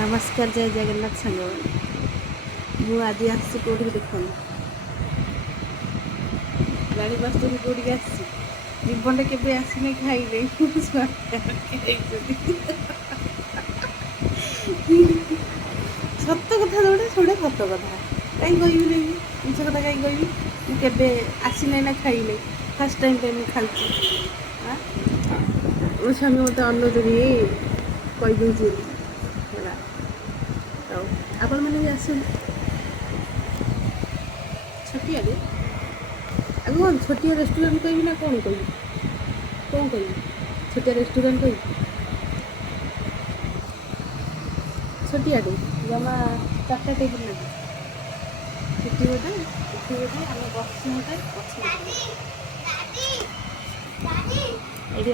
नमस्कार जय जगन्नाथ संग मु आज आसी कौटी देख जानी पार्टी कौटी आसी जीवन के आसने खाइले सत कथा जोड़े छोड़े सत कथा कहीं कहबी नहीं मिछ कथा कहीं कहबी केबे आसने ना खाइले फास्ट टाइम पे मुझे मो स्वामी मत अनुरोध कहीदे आपण मैंने भी आस छटिया आगे कौन छोटिया रेस्टोरेंट कही ना कौन कही छोटिया रेस्टोरेंट कही छोटिया जमा 4टा टेबुल लगे छुट्टी गोटे आम बस गोटे ये